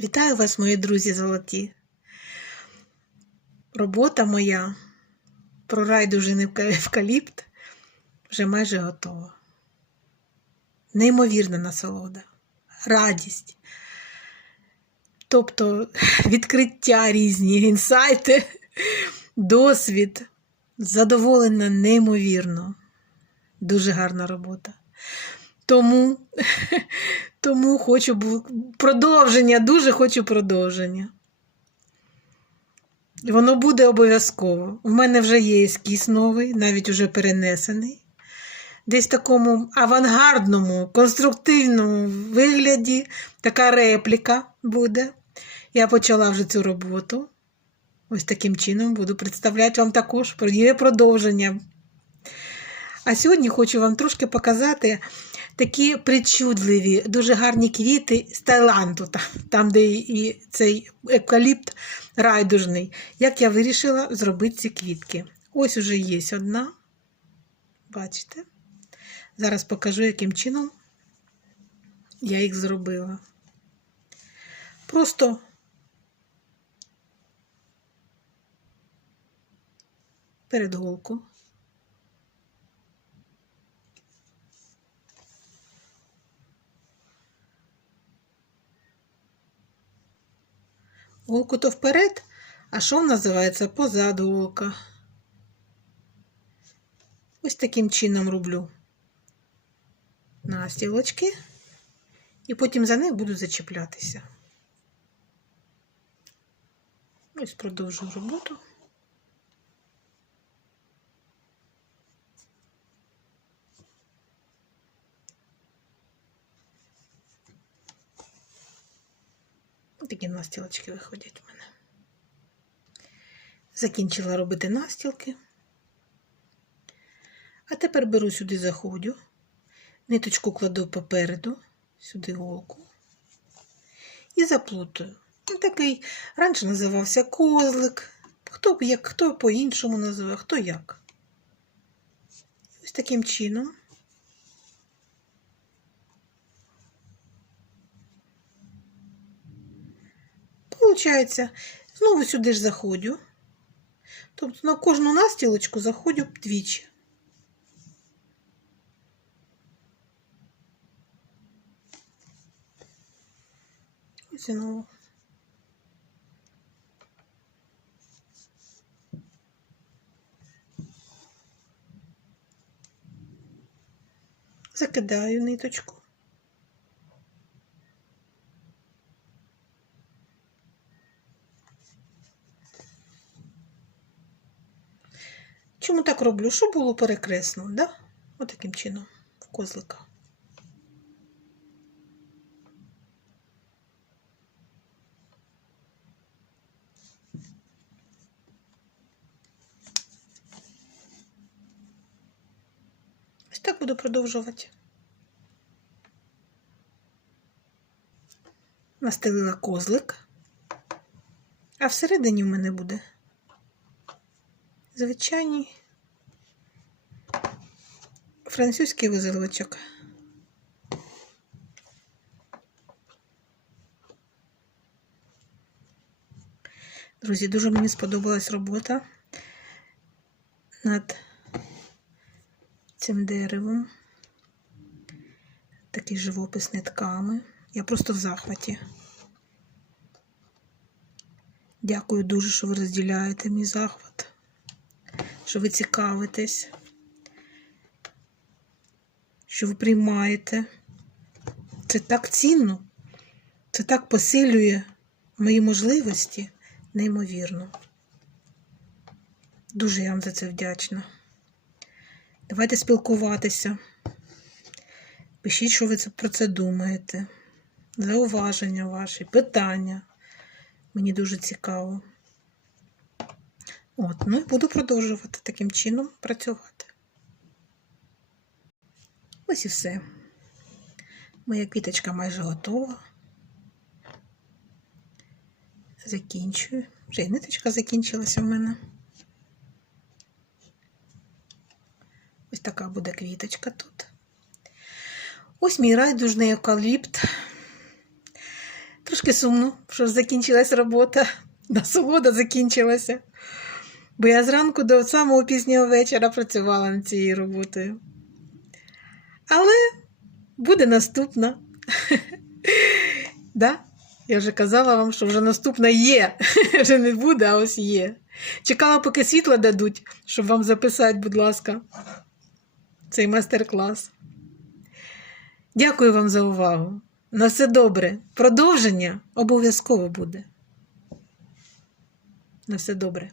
Вітаю вас, мої друзі золоті. Робота моя про райдужний евкаліпт вже майже готова. Неймовірна насолода, радість. Тобто відкриття різні, інсайти, досвід. Задоволена неймовірно. Дуже гарна робота. Тому, тому хочу продовження, дуже хочу продовження. Воно буде обов'язково. У мене вже є ескіз новий, навіть уже перенесений. Десь в такому авангардному, конструктивному вигляді така репліка буде. Я почала вже цю роботу. Ось таким чином буду представляти вам також її продовження. А сьогодні хочу вам трошки показати такі причудливі, дуже гарні квіти з Таїланду, там, де і цей евкаліпт райдужний. Як я вирішила зробити ці квітки. Ось уже є одна. Бачите? Зараз покажу, яким чином я їх зробила. Просто перед голку. Голку то вперед, а шов називається позаду ока. Ось таким чином роблю настілочки, і потім за них буду зачіплятися. Ось продовжую роботу. Такі настілочки виходять в мене. Закінчила робити настілки. А тепер беру сюди заходю, ниточку кладу попереду, сюди голку і заплутаю. Ну, такий раніше називався козлик. Хто хто по-іншому називає, хто як. Ось таким чином. Получається, знову сюди ж заходжу. Тобто на кожну настілочку заходжу двічі. І знову. Закидаю ниточку. Чому так роблю? Щоб було перекреслено, да? Отаким чином, в козлика. Ось так буду продовжувати. Настелила козлик, а всередині в мене буде звичайний французький вузелочок. Друзі, дуже мені сподобалась робота над цим деревом. Такий живопис нитками. Я просто в захваті. Дякую дуже, що ви розділяєте мій захват, що ви цікавитесь, що ви приймаєте. Це так цінно, це так посилює мої можливості, неймовірно. Дуже я вам за це вдячна. Давайте спілкуватися. Пишіть, що ви про це думаєте. Зауваження ваші, питання. Мені дуже цікаво. От, ну буду продовжувати таким чином працювати. Ось і все. Моя квіточка майже готова. Закінчую. Вже і ниточка закінчилася в мене. Ось така буде квіточка тут. Ось мій райдужний евкаліпт. Трошки сумно, що закінчилась робота, насолода закінчилася. Бо я зранку до самого пізнього вечора працювала над цією роботою. Але буде наступна. да? Я вже казала вам, що вже наступна є. Вже не буде, а ось є. Чекала, поки світло дадуть, щоб вам записати, будь ласка, цей майстер-клас. Дякую вам за увагу. На все добре. Продовження обов'язково буде. На все добре.